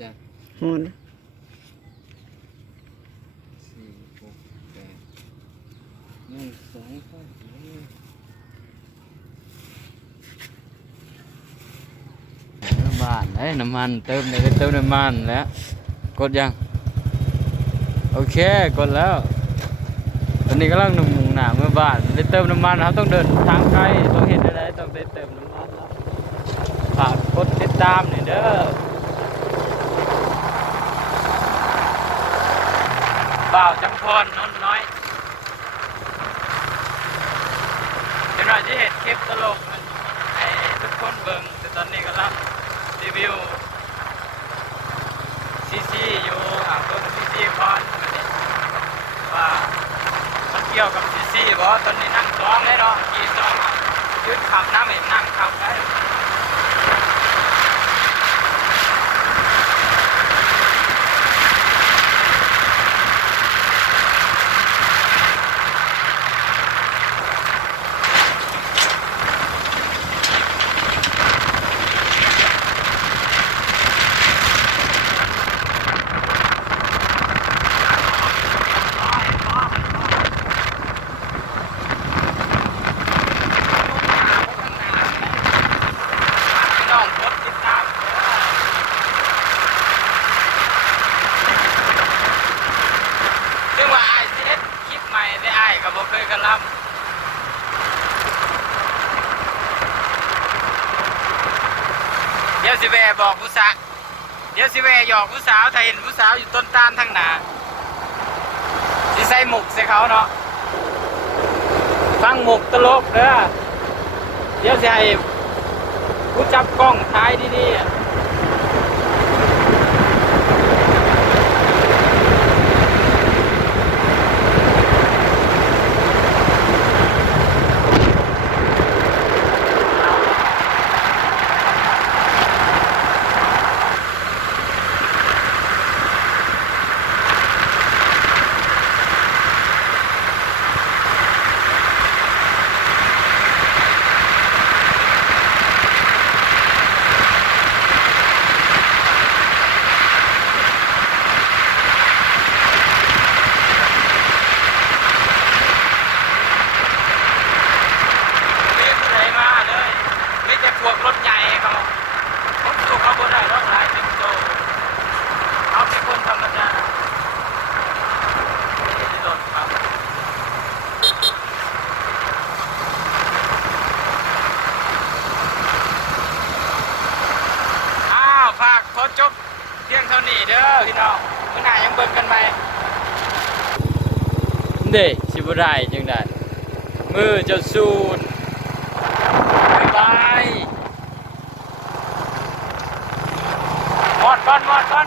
จ้ะหอนบ้านได้น้ำมันเติมได้เติมน้ำมันแล้วกดยังโอเคกดแล้วตอนนี้กำลังมุ่งหน้าเมื่อบ้านได้เติมน้ำมันครับต้องเดินทางไกลต้องเห็นอะไรต้องได้เติมน้ำมันฝากกดติดตามหน่อยเด้อบ่าวจำพรนนน้อยเดี๋ยวหน่อยที่เห็นคลิปตลกให้ทุกคนเบิ่งแต่ตอนนี้กำลังรีวิวซีอยู่เบิ่งซีพรว่ามันเกี่ยวกับซีบ่ตอนนี้นั่งซ้อมเลยเนาะขี่ซ้อมยืดขับน้ำเห็นนั่งขับได้ก็บ่เคยกันลำเดี๋ยวสิแวบอกผู้สาวเดี๋ยวสิแวหยอกผู้สาวถ้าเห็นผู้สาวอยู่ต้นตาลทางหน้าสิใส่หมกใส่เขาเนาะฟังหมกตลกเด้อเดี๋ยวสิให้ผู้จับกล้องท้ายดีๆพวกรถใหญ่เขาผมสู้เขาบนได้รถหลายสิบโตเอาเป็นคนธรรมดาที่รถครับฝากขอจบเพียงเท่านี้เด้อพี่น้องมื้อหน้ายังเบิ่งกันไหมเด้สิบ่ได้จังได๋มือเจ้าซูนบ๊ายบายหมดก่อน